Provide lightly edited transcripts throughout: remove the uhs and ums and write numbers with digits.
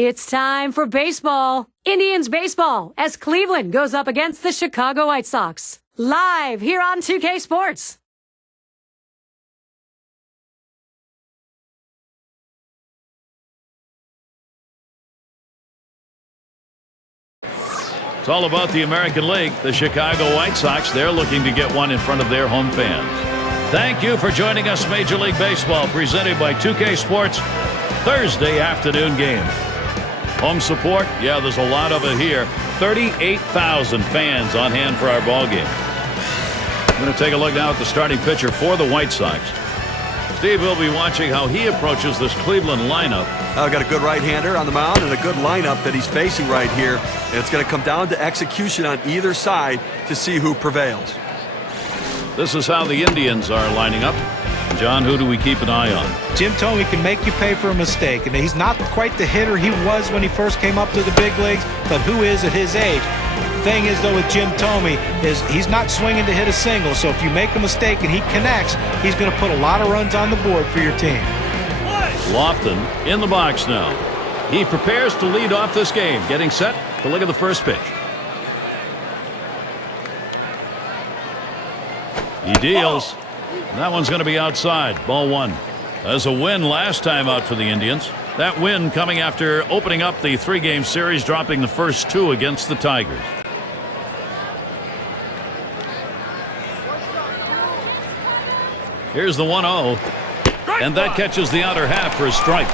It's time for baseball. Indians baseball as Cleveland goes up against the Chicago White Sox. Live here on 2K Sports. It's all about the American League. The Chicago White Sox, they're looking to get one in front of their home fans. Thank you for joining us, Major League Baseball, presented by 2K Sports, Thursday afternoon game. Home support, yeah, there's a lot of it here. 38,000 fans on hand for our ball game. I'm going to take a look now at the starting pitcher for the White Sox. Steve will be watching how he approaches this Cleveland lineup. I've got a good right-hander on the mound and a good lineup that he's facing right here. And it's going to come down to execution on either side to see who prevails. This is how the Indians are lining up. John, who do we keep an eye on? Jim Thome can make you pay for a mistake. And he's not quite the hitter he was when he first came up to the big leagues, but who is at his age? The thing is, though, with Jim Thome is he's not swinging to hit a single. So if you make a mistake and he connects, he's going to put a lot of runs on the board for your team. Lofton in the box now. He prepares to lead off this game. Getting set to look at the first pitch. He deals. That one's going to be outside. Ball one. As a win last time out for the Indians. That win coming after opening up the three-game series, dropping the first two against the Tigers. Here's the 1-0. And that catches the outer half for a strike.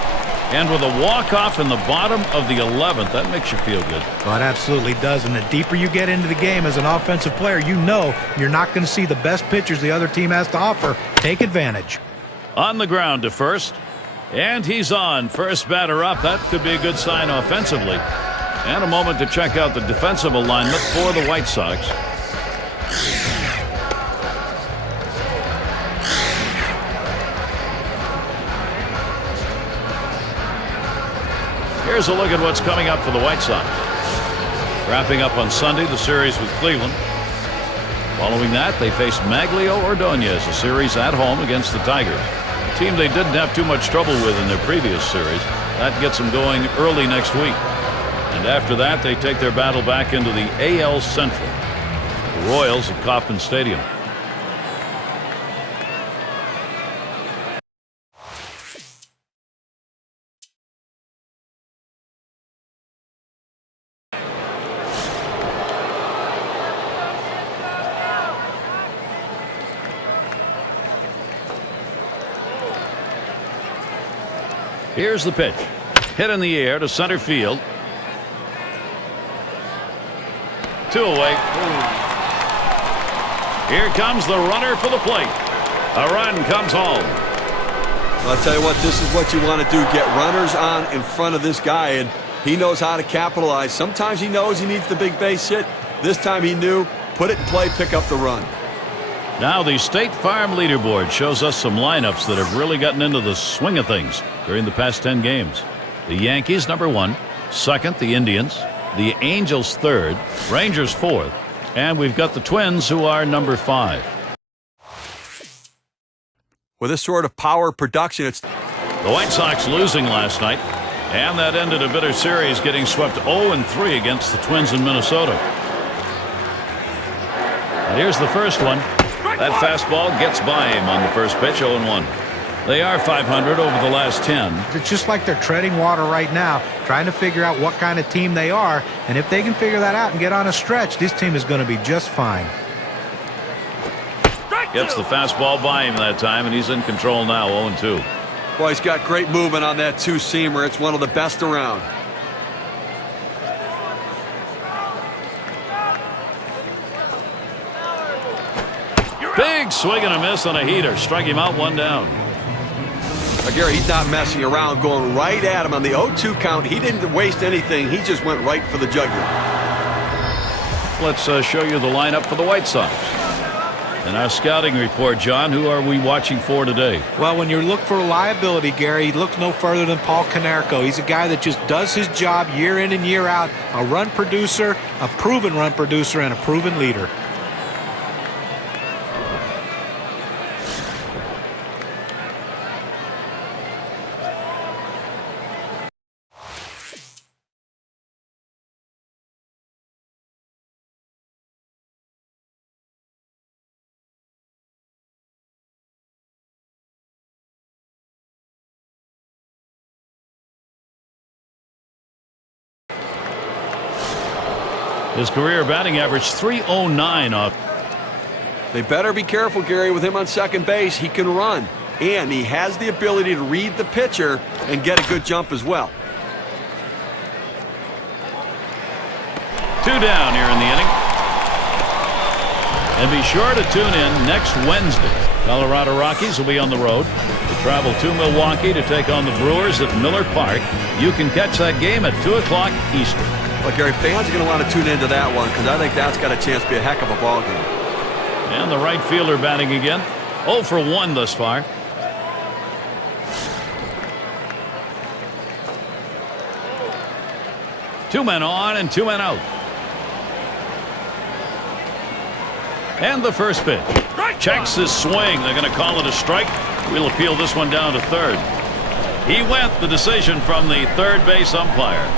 And with a walk-off in the bottom of the 11th, that makes you feel good. Well, it absolutely does. And the deeper you get into the game as an offensive player, you know you're not going to see the best pitchers the other team has to offer. Take advantage. On the ground to first. And he's on. First batter up. That could be a good sign offensively. And a moment to check out the defensive alignment for the White Sox. Here's a look at what's coming up for the White Sox. Wrapping up on Sunday the series with Cleveland. Following that, they face Maglio Ordonez, a series at home against the Tigers. A team they didn't have too much trouble with in their previous series. That gets them going early next week. And after that, they take their battle back into the AL Central. The Royals at Kauffman Stadium. Here's the pitch. Hit in the air to center field. Two away. Here comes the runner for the plate. A run comes home. Well, I'll tell you what, this is what you want to do. Get runners on in front of this guy, and he knows how to capitalize. Sometimes he knows he needs the big base hit. This time he knew. Put it in play, pick up the run. Now the State Farm leaderboard shows us some lineups that have really gotten into the swing of things during the past 10 games. The Yankees number 1, second the Indians, the Angels third, Rangers fourth, and we've got the Twins who are number 5. With this sort of power production, it's the White Sox losing last night, and that ended a bitter series, getting swept 0-3 against the Twins in Minnesota. And here's the first one. That fastball gets by him on the first pitch, 0-1. They are 500 over the last 10. It's just like they're treading water right now, trying to figure out what kind of team they are. And if they can figure that out and get on a stretch, this team is going to be just fine. Gets the fastball by him that time, and he's in control now, 0-2. Boy, he's got great movement on that two-seamer. It's one of the best around. Big swing and a miss on a heater. Strike him out, 1 down. Gary, he's not messing around, going right at him on the 0-2 count. He didn't waste anything. He just went right for the jugular. Let's show you the lineup for the White Sox. In our scouting report, John, who are we watching for today? Well, when you look for reliability, Gary, look no further than Paul Konerko. He's a guy that just does his job year in and year out. A run producer, a proven run producer, and a proven leader. His career batting average 309 off. They better be careful, Gary, with him on second base. He can run, and he has the ability to read the pitcher and get a good jump as well. 2 down here in the inning. And be sure to tune in next Wednesday. Colorado Rockies will be on the road. They travel to Milwaukee to take on the Brewers at Miller Park. You can catch that game at 2 o'clock Eastern. Well, Gary, fans are going to want to tune into that one because I think that's got a chance to be a heck of a ball game. And the right fielder batting again. 0 for 1 thus far. Two men on and 2 men out. And the first pitch. Checks his swing. They're going to call it a strike. We'll appeal this one down to third. He went. The decision from the third base umpire.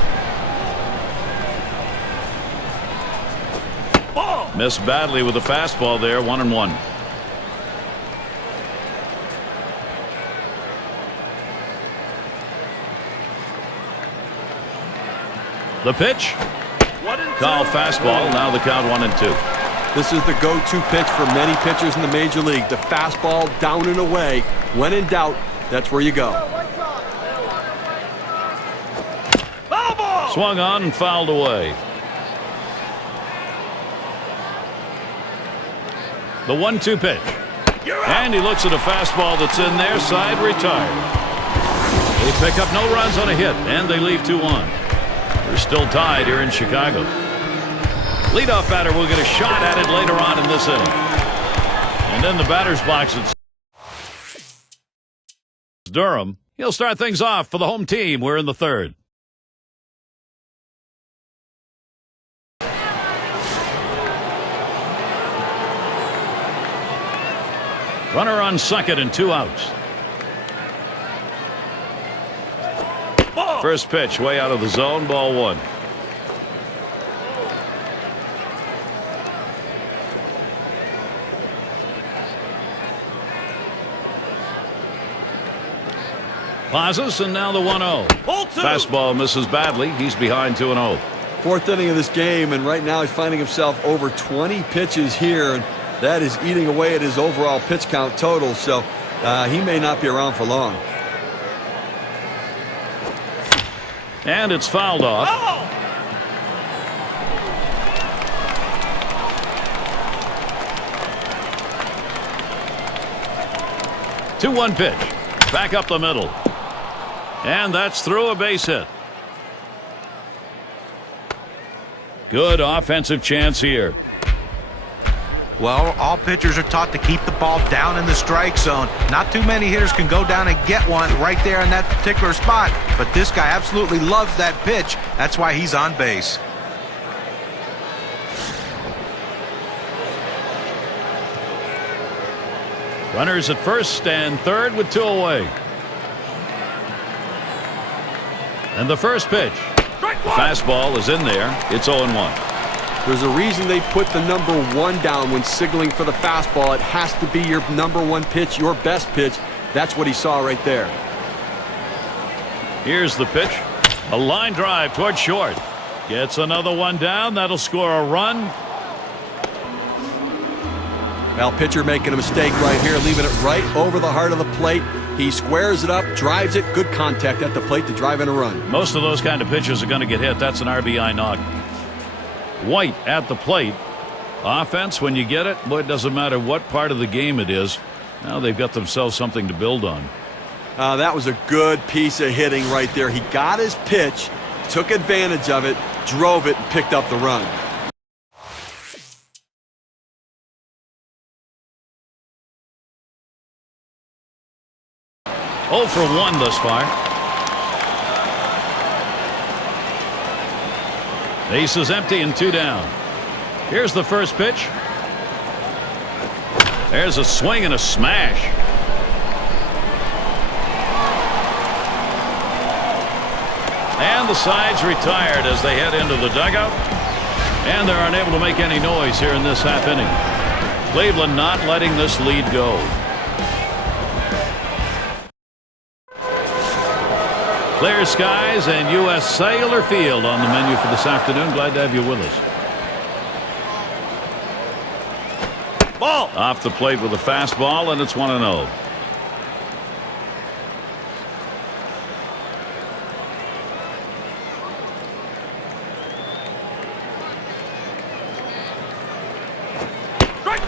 Missed badly with a fastball there. 1-1. The pitch. Call fastball. Now the count 1-2. This is the go-to pitch for many pitchers in the major league. The fastball down and away. When in doubt, that's where you go. Swung on and fouled away. The 1-2 pitch. And he looks at a fastball that's in there. Side retired. They pick up no runs on a hit, and they leave 2-1. They're still tied here in Chicago. Leadoff batter will get a shot at it later on in this inning. And then the batter's box. It's Durham. He'll start things off for the home team. We're in the third. Runner on second and 2 outs. First pitch way out of the zone. Ball 1. Pauses, and now the 1-0. Fastball misses badly. He's behind 2-0. Fourth inning of this game, and right now he's finding himself over 20 pitches here, and that is eating away at his overall pitch count total, so he may not be around for long. And it's fouled off. 2-1 pitch. Back up the middle. And that's through a base hit. Good offensive chance here. Well, all pitchers are taught to keep the ball down in the strike zone. Not too many hitters can go down and get one right there in that particular spot. But this guy absolutely loves that pitch. That's why he's on base. Runners at first and third with 2 away. And the first pitch. The fastball is in there. It's 0-1. There's a reason they put the number 1 down when signaling for the fastball. It has to be your number 1 pitch, your best pitch. That's what he saw right there. Here's the pitch. A line drive toward short. Gets another one down. That'll score a run. Well, pitcher making a mistake right here, leaving it right over the heart of the plate. He squares it up, drives it. Good contact at the plate to drive in a run. Most of those kind of pitches are going to get hit. That's an RBI knock. White at the plate. Offense, when you get it, boy, it doesn't matter what part of the game it is. Now they've got themselves something to build on. That was a good piece of hitting right there. He got his pitch, took advantage of it, drove it, and picked up the run. Oh for 1 thus far. Base is empty and 2 down. Here's the first pitch. There's a swing and a smash. And the side's retired as they head into the dugout. And they're unable to make any noise here in this half inning. Cleveland not letting this lead go. Clear skies and U.S. Cellular Field on the menu for this afternoon. Glad to have you with us. Ball. Off the plate with a fastball, and it's 1-0.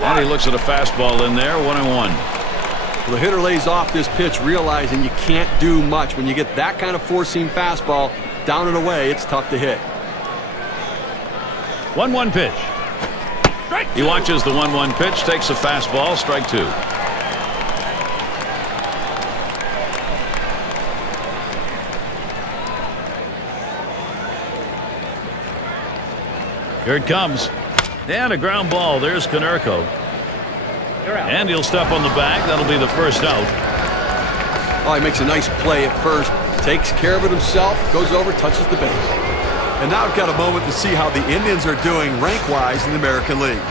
And he looks at a fastball in there, 1-1. Well, the hitter lays off this pitch, realizing you can't do much. When you get that kind of four-seam fastball down and away, it's tough to hit. 1-1 pitch. He watches the 1-1 pitch, takes a fastball, strike two. Here it comes. And a ground ball. There's Konerko. And he'll step on the bag. That'll be the first out. Oh, he makes a nice play at first. Takes care of it himself. Goes over, touches the base. And now I've got a moment to see how the Indians are doing rank-wise in the American League.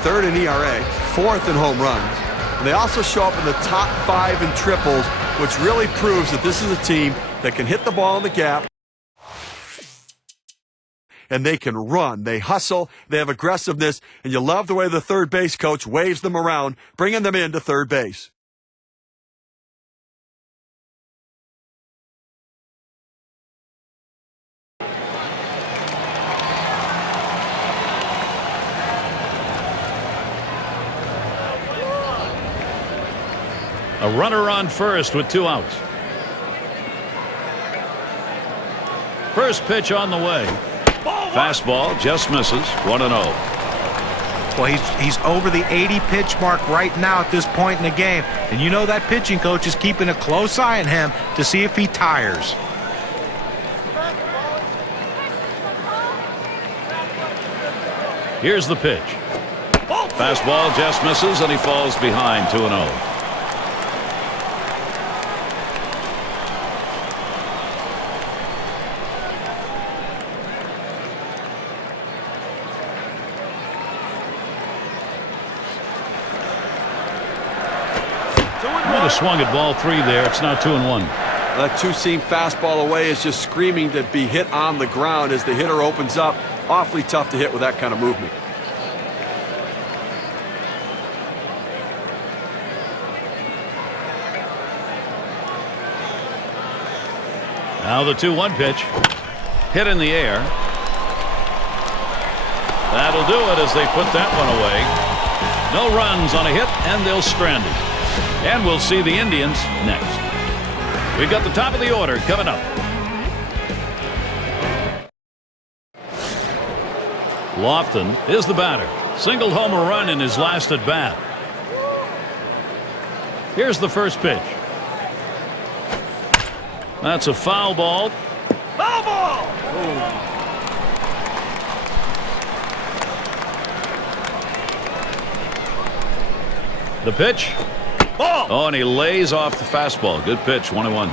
Third in ERA, fourth in home runs. And they also show up in the top 5 in triples, which really proves that this is a team that can hit the ball in the gap. And they can run. They hustle. They have aggressiveness. And you love the way the third base coach waves them around, bringing them into third base. A runner on first with 2 outs. First pitch on the way. Fastball just misses. 1-0. Well, he's over the 80 pitch mark right now at this point in the game. And you know that pitching coach is keeping a close eye on him to see if he tires. Here's the pitch. Fastball just misses, and he falls behind. 2-0. Swung at ball 3 there. It's now 2-1. That two-seam fastball away is just screaming to be hit on the ground as the hitter opens up. Awfully tough to hit with that kind of movement. Now the 2-1 pitch. Hit in the air. That'll do it as they put that one away. No runs on a hit, and they'll strand it. And we'll see the Indians next. We've got the top of the order coming up. Lofton is the batter. Singled home a run in his last at bat. Here's the first pitch. That's a foul ball. Foul ball! The pitch. Ball. Oh, and he lays off the fastball. Good pitch. 1-1.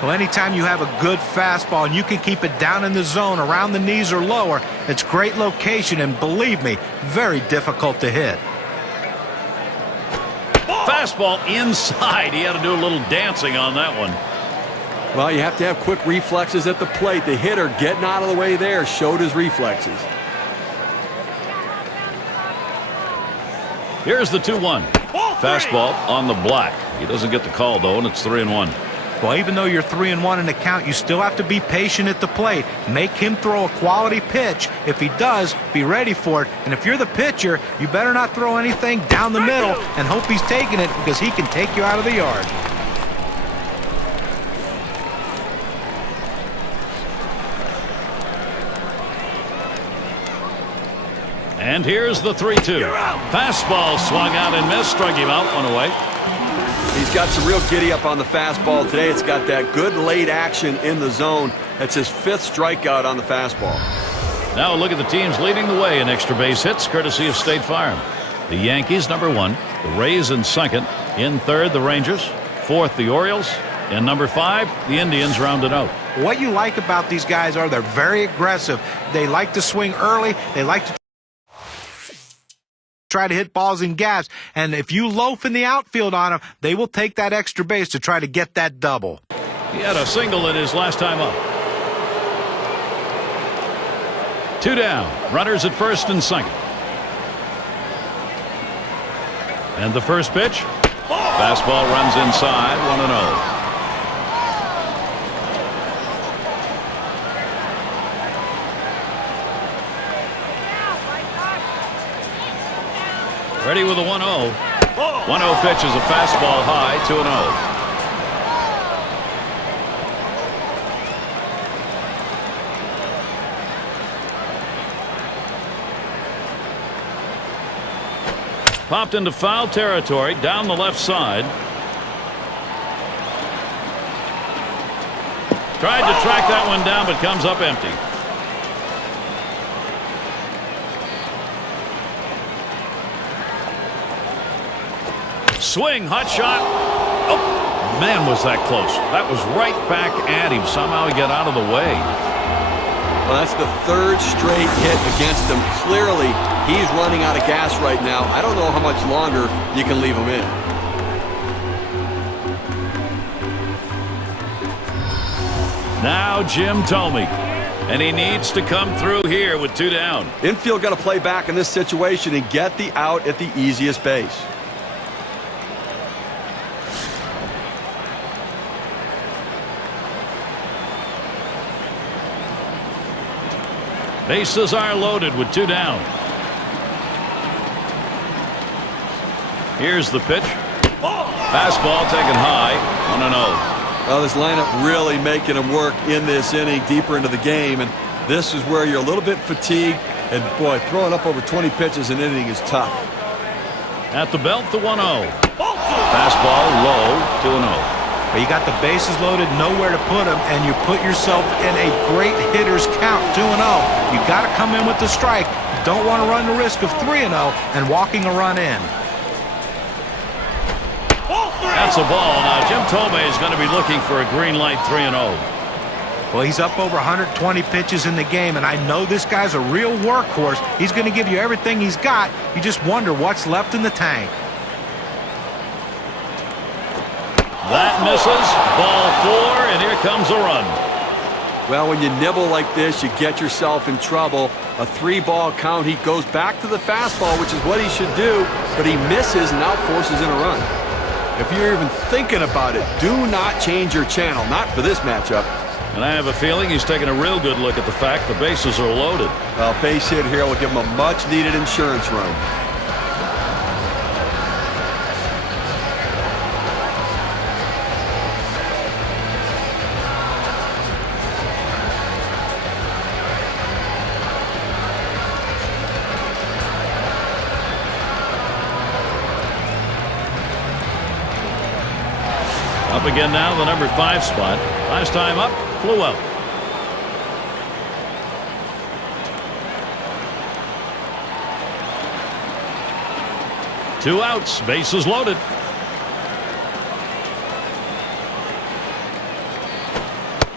Well, anytime you have a good fastball and you can keep it down in the zone around the knees or lower, it's great location, and believe me, very difficult to hit. Fastball inside. He had to do a little dancing on that one. Well, you have to have quick reflexes at the plate. The hitter getting out of the way there showed his reflexes. Here's the 2-1. Fastball on the black. He doesn't get the call, though, and it's 3-1. Well, even though you're 3-1 in the count, you still have to be patient at the plate. Make him throw a quality pitch. If he does, be ready for it. And if you're the pitcher, you better not throw anything down the middle and hope he's taking it, because he can take you out of the yard. And here's the 3-2. Fastball swung out and missed. Struck him out. 1 away. He's got some real giddy up on the fastball today. It's got that good late action in the zone. That's his 5th strikeout on the fastball. Now look at the teams leading the way in extra base hits, courtesy of State Farm. The Yankees, number 1. The Rays in 2nd. In 3rd, the Rangers. 4th, the Orioles. And number 5, the Indians rounded out. What you like about these guys are they're very aggressive. They like to swing early. They like to try to hit balls in gaps, and if you loaf in the outfield on them, they will take that extra base to try to get that double. He had a single in his last time up. 2 down. Runners at 1st and 2nd. And the first pitch. Fastball runs inside, 1-0. Ready with a 1-0. 1-0 pitch is a fastball high, 2-0. Popped into foul territory down the left side. Tried to track that one down, but comes up empty. Swing, hot shot. Oh, man, was that close. That was right back at him. Somehow he got out of the way. Well, that's the third straight hit against him. Clearly, he's running out of gas right now. I don't know how much longer you can leave him in. Now Jim Thome. And he needs to come through here with 2 down. Infield got to play back in this situation and get the out at the easiest base. Bases are loaded with 2 down. Here's the pitch. Fastball taken high, 1-0. Well, this lineup really making him work in this inning, deeper into the game, and this is where you're a little bit fatigued, and boy, throwing up over 20 pitches an inning is tough. At the belt, the 1-0. Fastball low, 2-0. You got the bases loaded, nowhere to put them, and you put yourself in a great hitter's count, 2-0. You got to come in with the strike. You don't want to run the risk of 3-0 and walking a run in. That's a ball. Now Jim Thome is going to be looking for a green light, 3-0. Well, he's up over 120 pitches in the game, and I know this guy's a real workhorse. He's going to give you everything he's got. You just wonder what's left in the tank. That misses. Ball 4, and here comes a run. Well, when you nibble like this, you get yourself in trouble. A 3-ball count. He goes back to the fastball, which is what he should do, but he misses and now forces in a run. If you're even thinking about it, do not change your channel. Not for this matchup. And I have a feeling he's taking a real good look at the fact the bases are loaded. Well, base hit here will give him a much-needed insurance run. Up again now, the number 5 spot. Last time up, flew out. Two outs, bases loaded.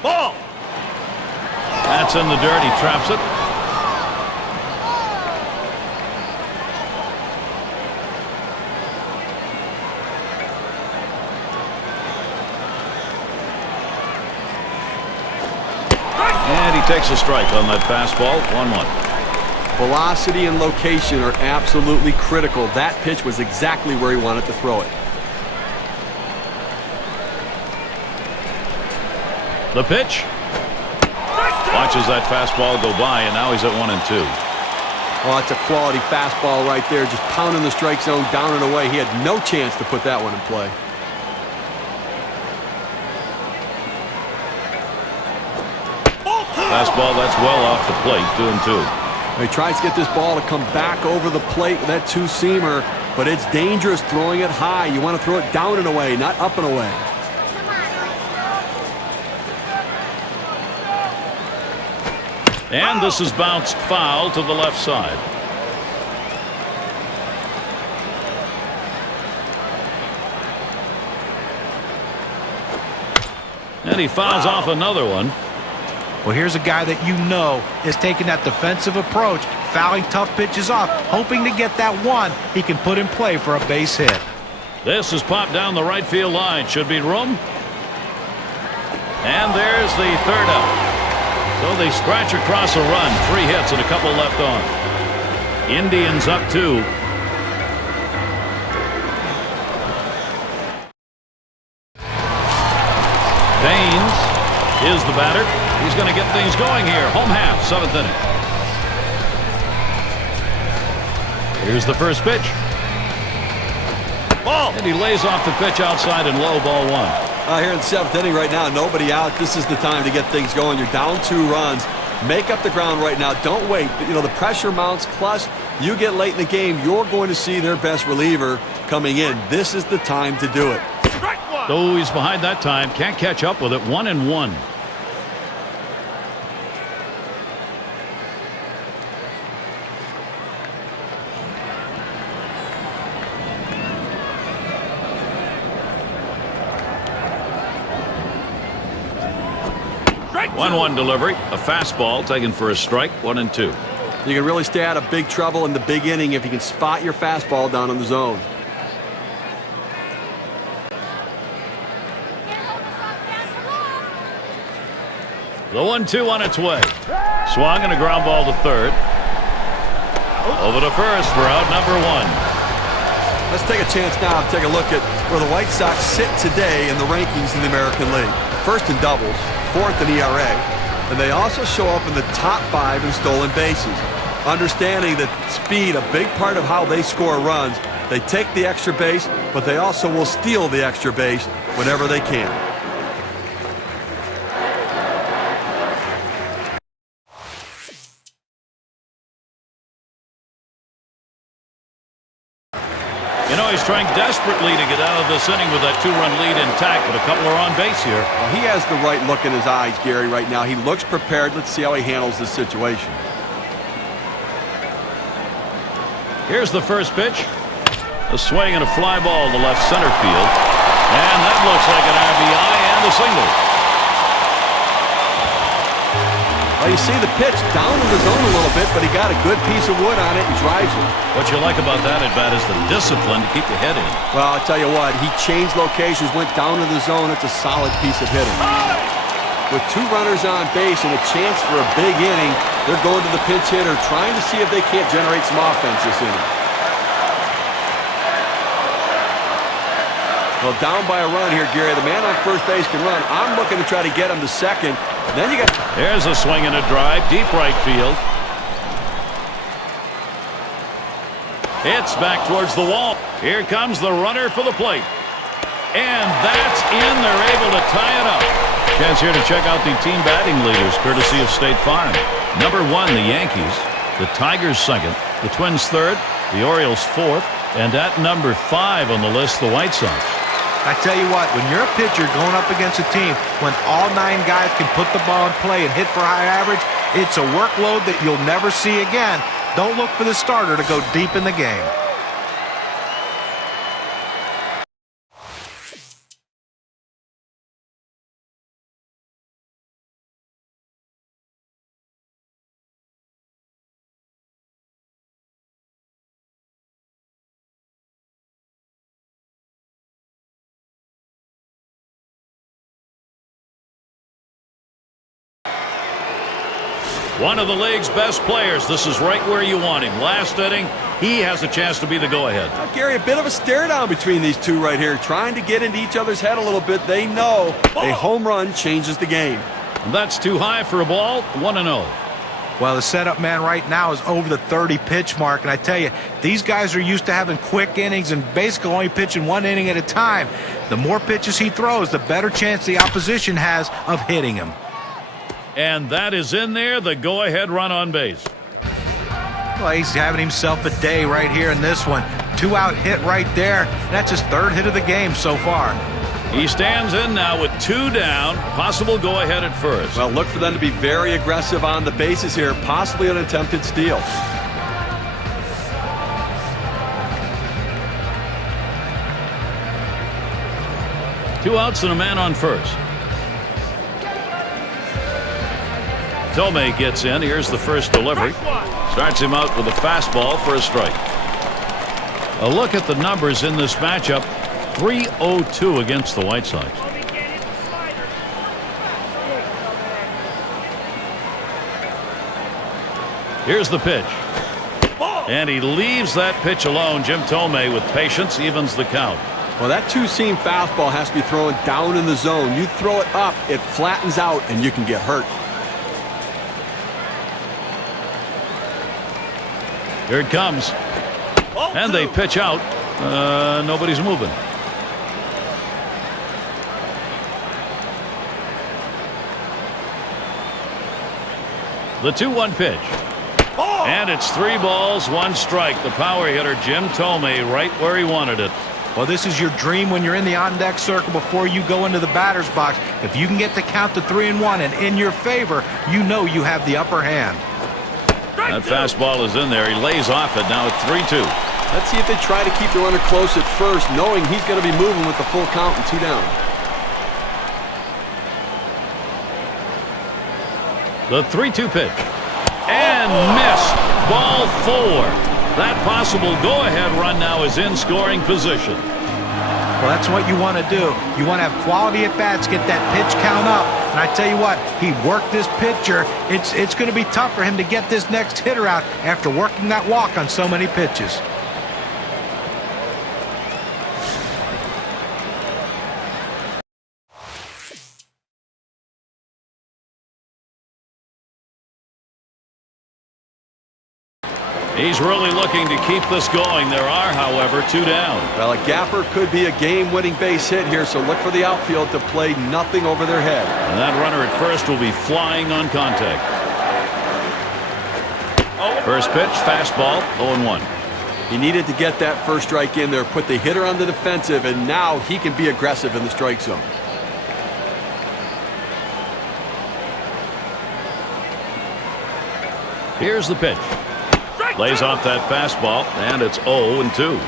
Ball! That's in the dirt, he traps it. Takes a strike on that fastball, 1-1. Velocity and location are absolutely critical. That pitch was exactly where he wanted to throw it. The pitch. Watches that fastball go by, and now he's at 1-2. Oh, that's a quality fastball right there, just pounding the strike zone down and away. He had no chance to put that one in play. Fastball, that's well off the plate, 2-2. He tries to get this ball to come back over the plate with that 2-seamer, but it's dangerous throwing it high. You want to throw it down and away, not up and away. And this is bounced foul to the left side. And he fouls off another one. Well, here's a guy that you know is taking that defensive approach, fouling tough pitches off, hoping to get that one he can put in play for a base hit. This is popped down the right field line. Should be room. And there's the third out. So they scratch across a run. 3 hits and a couple left on. Indians up 2. Baines is the batter. He's going to get things going here. Home half, 7th inning. Here's the first pitch. Ball. And he lays off the pitch outside and low, ball 1. Here in the 7th inning right now, nobody out. This is the time to get things going. You're down 2 runs. Make up the ground right now. Don't wait. You know, the pressure mounts. Plus, you get late in the game, you're going to see their best reliever coming in. This is the time to do it. Though he's behind that time, can't catch up with it. 1-1. One delivery, a fastball taken for a strike. 1-2. You can really stay out of big trouble in the big inning if you can spot your fastball down in the zone. The 1-2 on its way. Swung and a ground ball to third. Over to first for out number 1. Let's take a chance now to take a look at where the White Sox sit today in the rankings in the American League. First in doubles, 4th in ERA, and they also show up in the top 5 in stolen bases. Understanding that speed, a big part of how they score runs, they take the extra base, but they also will steal the extra base whenever they can. You know, he's trying desperately to get out of this inning with that 2-run lead intact, but a couple are on base here. Well, he has the right look in his eyes, Gary, right now. He looks prepared. Let's see how he handles this situation. Here's the first pitch. A swing and a fly ball to left center field. And that looks like an RBI and a single. Well, you see the pitch down in the zone a little bit, but he got a good piece of wood on it and drives it. What you like about that at bat is the discipline to keep your head in. Well, I'll tell you what, he changed locations, went down to the zone. It's a solid piece of hitting. With 2 runners on base and a chance for a big inning, they're going to the pinch hitter, trying to see if they can't generate some offense this inning. Well, down by a run here, Gary. The man on first base can run. I'm looking to try to get him to second. Then you got... There's a swing and a drive, deep right field. It's back towards the wall. Here comes the runner for the plate. And that's in. They're able to tie it up. Chance here to check out the team batting leaders, courtesy of State Farm. Number 1, the Yankees. The Tigers 2nd. The Twins 3rd. The Orioles 4th. And at number 5 on the list, the White Sox. I tell you what, when you're a pitcher going up against a team, when all 9 guys can put the ball in play and hit for high average, it's a workload that you'll never see again. Don't look for the starter to go deep in the game. One of the league's best players. This is right where you want him. Last inning, he has a chance to be the go-ahead. Gary, a bit of a stare down between these two right here, trying to get into each other's head a little bit. They know a home run changes the game. And that's too high for a ball. 1-0. Well, the setup man right now is over the 30 pitch mark, and I tell you, these guys are used to having quick innings and basically only pitching 1 inning at a time. The more pitches he throws, the better chance the opposition has of hitting him. And that is in there, the go-ahead run on base. Well, he's having himself a day right here in this one. 2-out hit right there. That's his 3rd hit of the game so far. He stands in now with 2 down, possible go-ahead at first. Well, look for them to be very aggressive on the bases here, possibly an attempted steal. Two outs and a man on first. Tomei gets in. Here's the first delivery. Starts him out with a fastball for a strike. A look at the numbers in this matchup. 3-0-2 against the White Sox. Here's the pitch. And he leaves that pitch alone. Jim Tomei with patience evens the count. Well, that two-seam fastball has to be thrown down in the zone. You throw it up, it flattens out, and you can get hurt. Here it comes. And they pitch out. Nobody's moving. The 2-1 pitch. And it's 3 balls, 1 strike. The power hitter, Jim Thome, right where he wanted it. Well, this is your dream when you're in the on-deck circle before you go into the batter's box. If you can get the count to 3-1 and in your favor, you know you have the upper hand. That fastball is in there. He lays off it. Now it's 3-2. Let's see if they try to keep the runner close at first, knowing he's going to be moving with the full count and 2 down. The 3-2 pitch. And missed. Ball 4. That possible go-ahead run now is in scoring position. Well, that's what you want to do. You want to have quality at-bats, get that pitch count up. And I tell you what, he worked this pitcher. It's going to be tough for him to get this next hitter out after working that walk on so many pitches. He's really looking to keep this going. There are, however, 2 down. Well, a gapper could be a game-winning base hit here, so look for the outfield to play nothing over their head. And that runner at first will be flying on contact. First pitch, fastball, 0-1. He needed to get that first strike in there, put the hitter on the defensive, and now he can be aggressive in the strike zone. Here's the pitch. Lays off that fastball, and it's 0-2.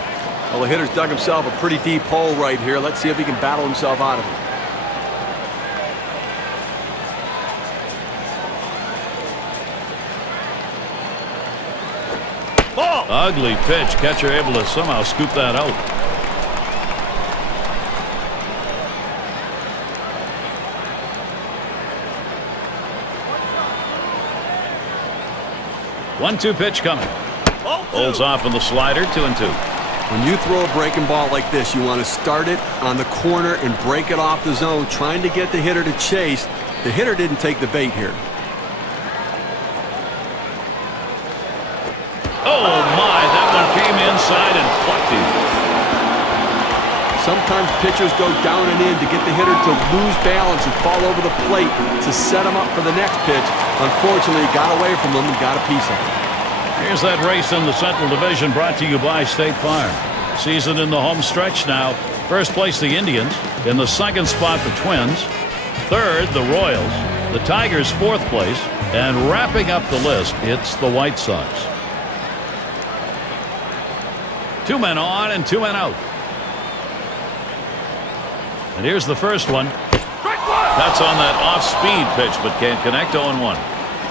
Well, the hitter's dug himself a pretty deep hole right here. Let's see if he can battle himself out of it. Ugly pitch. Catcher able to somehow scoop that out. One-two pitch coming. Holds off on the slider, 2-2. When you throw a breaking ball like this, you want to start it on the corner and break it off the zone, trying to get the hitter to chase. The hitter didn't take the bait here. Oh, my. That one came inside and plucked him. Sometimes pitchers go down and in to get the hitter to lose balance and fall over the plate to set him up for the next pitch. Unfortunately, he got away from him and got a piece of it. Here's that race in the Central Division brought to you by State Farm. Season in the home stretch now. First place, the Indians. In the second spot, the Twins. Third, the Royals. The Tigers, fourth place. And wrapping up the list, it's the White Sox. 2 men on and 2 men out. And here's the first one. That's on that off-speed pitch, but can't connect. 0-1.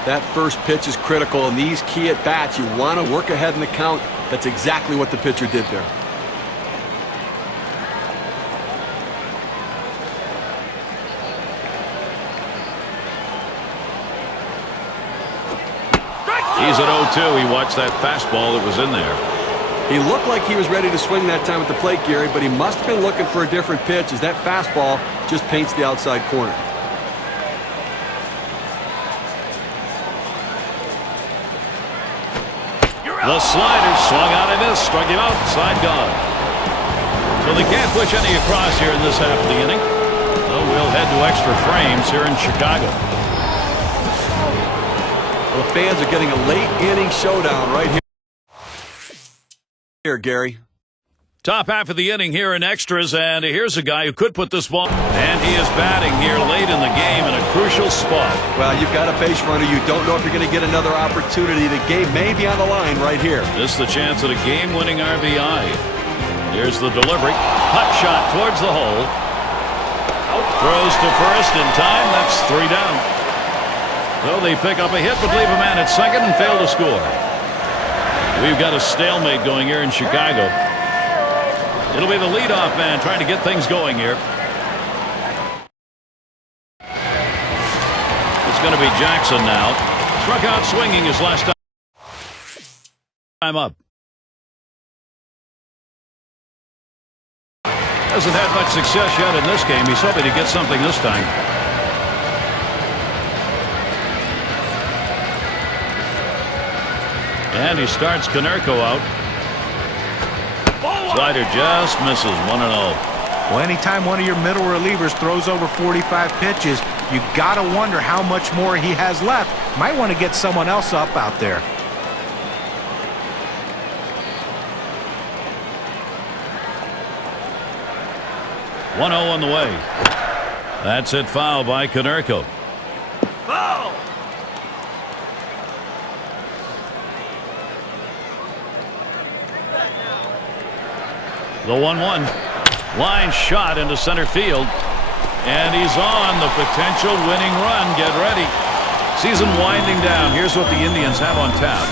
That first pitch is critical in these key at-bats. You want to work ahead in the count. That's exactly what the pitcher did there. He's at 0-2. He watched that fastball that was in there. He looked like he was ready to swing that time at the plate, Gary, but he must have been looking for a different pitch as that fastball just paints the outside corner. The slider swung out and missed. Struck him out. Side gone. So they can't push any across here in this half of the inning. So we'll head to extra frames here in Chicago. Well, the fans are getting a late inning showdown right here, Gary. Top half of the inning here in extras, and here's a guy who could put this ball. And he is batting here late in the game in a crucial spot. Well, you've got a base runner. You don't know if you're going to get another opportunity. The game may be on the line right here. This is the chance at a game-winning RBI. Here's the delivery. Hot shot towards the hole. Throws to first in time. That's 3 down. So they pick up a hit, but leave a man at second and fail to score. We've got a stalemate going here in Chicago. It'll be the leadoff man trying to get things going here. It's going to be Jackson now. Struck out swinging his last time up. hasn't had much success yet in this game. He's hoping to get something this time. And he starts Konerko out. Slider just misses 1-0. Well, anytime one of your middle relievers throws over 45 pitches, you got to wonder how much more he has left. Might want to get someone else up out there. One 0 on the way. That's it, foul by Konerko. Foul! The 1-1. Line shot into center field. And he's on the potential winning run. Get ready. Season winding down. Here's what the Indians have on tap.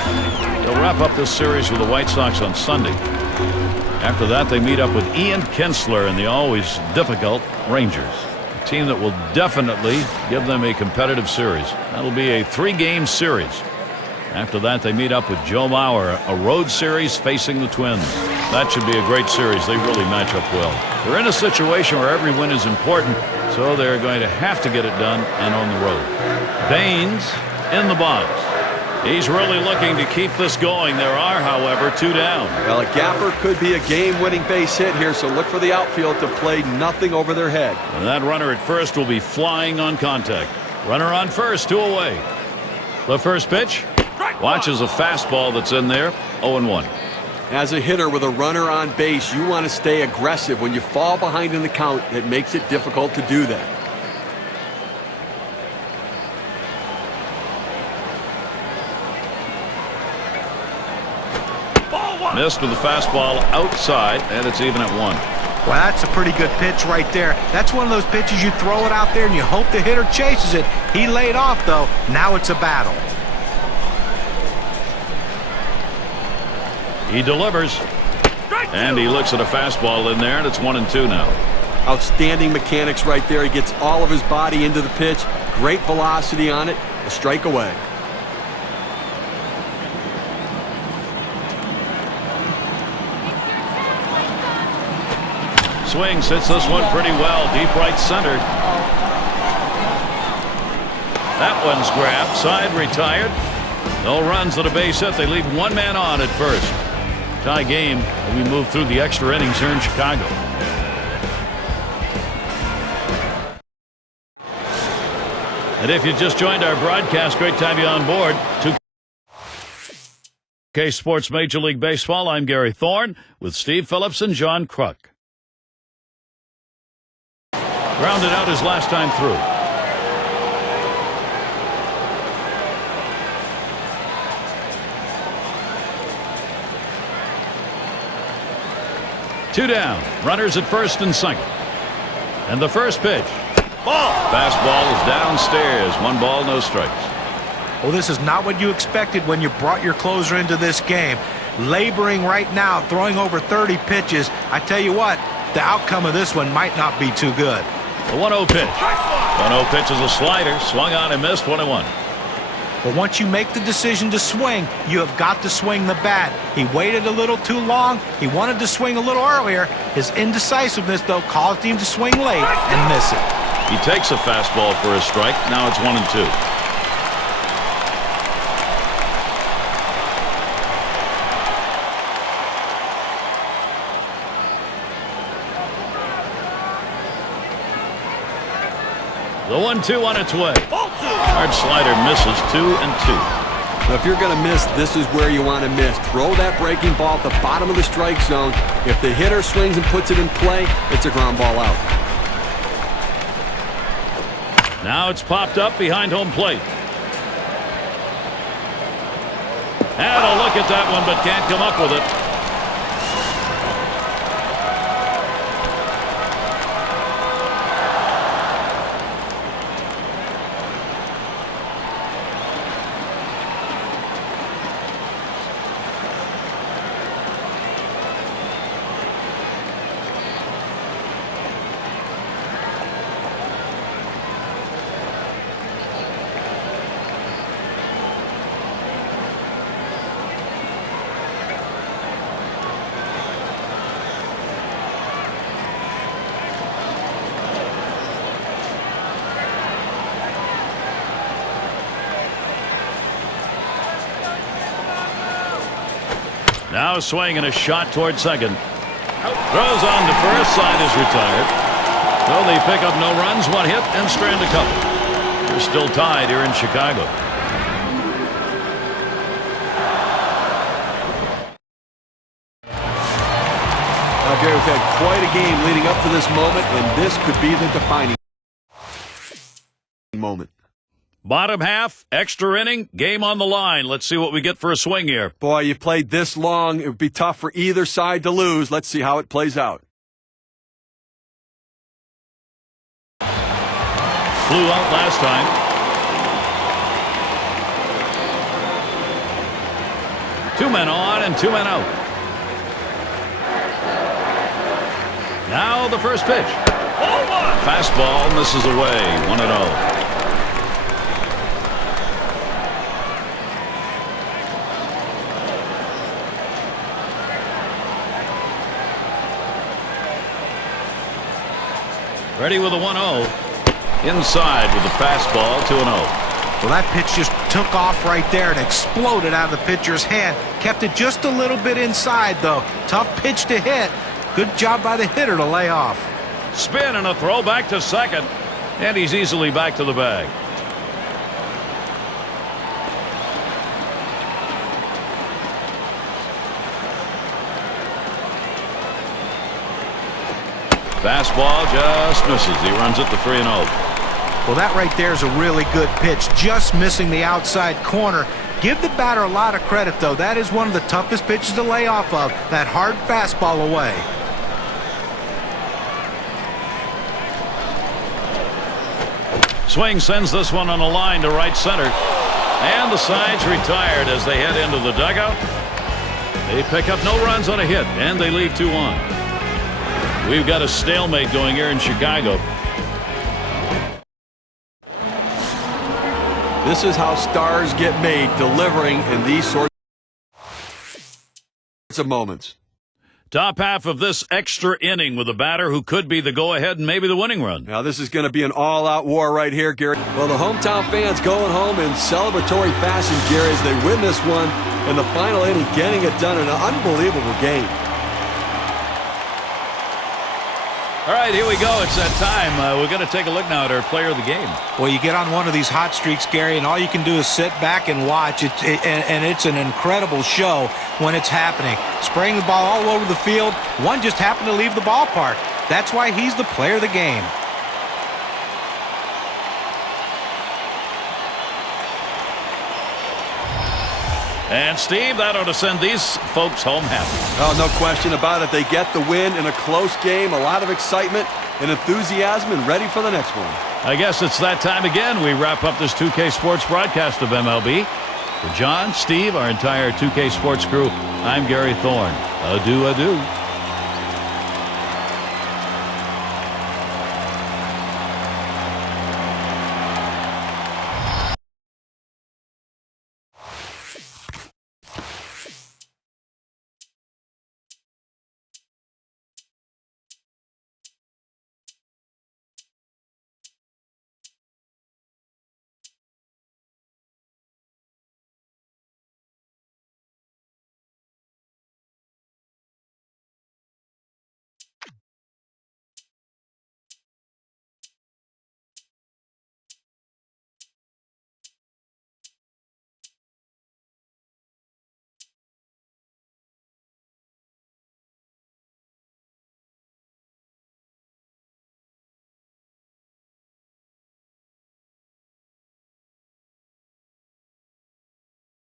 They'll wrap up this series with the White Sox on Sunday. After that, they meet up with Ian Kinsler and the always difficult Rangers. A team that will definitely give them a competitive series. That'll be a 3-game series. After that, they meet up with Joe Mauer, a road series facing the Twins. That should be a great series. They really match up well. They're in a situation where every win is important, so they're going to have to get it done and on the road. Baines in the box. He's really looking to keep this going. There are, however, 2 down. Well, a gapper could be a game-winning base hit here, so look for the outfield to play nothing over their head. And that runner at first will be flying on contact. Runner on first, 2 away. The first pitch. Watches a fastball that's in there. 0-1. As a hitter with a runner on base, you want to stay aggressive. When you fall behind in the count, it makes it difficult to do that. Missed with the fastball outside, and it's even at 1. Well, that's a pretty good pitch right there. That's one of those pitches you throw it out there and you hope the hitter chases it. He laid off, though. Now it's a battle. He delivers. And he looks at a fastball in there, and it's 1-2 now. Outstanding mechanics right there. He gets all of his body into the pitch. Great velocity on it. A strike away. Swings, hits this one pretty well. Deep right center. That one's grabbed. Side retired. No runs on a base hit. They leave 1 man on at first. Tie game. We move through the extra innings here in Chicago. And if you just joined our broadcast, great to have you on board. 2K Sports Major League Baseball. I'm Gary Thorne with Steve Phillips and John Kruk. Grounded out his last time through. Two down. Runners at first and second. And the first pitch. Ball. Fastball is downstairs. 1 ball, no strikes. Well, this is not what you expected when you brought your closer into this game. Laboring right now, throwing over 30 pitches. I tell you what, the outcome of this one might not be too good. The 1-0 pitch. 1-0 pitch is a slider. Swung on and missed. 1-1. But once you make the decision to swing, you have got to swing the bat. He waited a little too long. He wanted to swing a little earlier. His indecisiveness, though, caused him to swing late and miss it. He takes a fastball for a strike. Now it's 1-2. The 1-2 on its way. Hard slider misses. 2-2. Now, if you're going to miss, this is where you want to miss. Throw that breaking ball at the bottom of the strike zone. If the hitter swings and puts it in play, it's a ground ball out. Now it's popped up behind home plate. And a look at that one, but can't come up with it. Now a swing and a shot toward second. Throws on to first. Side is retired. So they pick up no runs, one hit, and strand a couple. They're still tied here in Chicago. Now, Gary, we've had quite a game leading up to this moment, and this could be the defining moment. Bottom half, extra inning, game on the line. Let's see what we get for a swing here. Boy, you played this long. It would be tough for either side to lose. Let's see how it plays out. Flew out last time. Two men on and two men out. Now the first pitch. Fastball misses away, 1-0. Ready with a 1-0. Inside with the fastball, 2-0. Well, that pitch just took off right there and exploded out of the pitcher's hand. Kept it just a little bit inside, though. Tough pitch to hit. Good job by the hitter to lay off. Spin and a throw back to second. And he's easily back to the bag. Fastball just misses. He runs it to 3-0. Well, that right there is a really good pitch. Just missing the outside corner. Give the batter a lot of credit, though. That is one of the toughest pitches to lay off of. That hard fastball away. Swing sends this one on a line to right center. And the side's retired as they head into the dugout. They pick up no runs on a hit, and they leave 2 on. We've got a stalemate going here in Chicago. This is how stars get made, delivering in these sorts of moments. Top half of this extra inning with a batter who could be the go-ahead and maybe the winning run. Now this is going to be an all-out war right here, Gary. Well, the hometown fans going home in celebratory fashion, Gary, as they win this one in the final inning, getting it done in an unbelievable game. All right, here we go. It's that time. We're going to take a look now at our player of the game. Well, you get on one of these hot streaks, Gary, and all you can do is sit back and watch. And it's an incredible show when it's happening. Spraying the ball all over the field. One just happened to leave the ballpark. That's why he's the player of the game. And, Steve, that ought to send these folks home happy. Oh, no question about it. They get the win in a close game, a lot of excitement and enthusiasm, and ready for the next one. I guess it's that time again. We wrap up this 2K Sports broadcast of MLB. For John, Steve, our entire 2K Sports crew, I'm Gary Thorne. Adieu, adieu.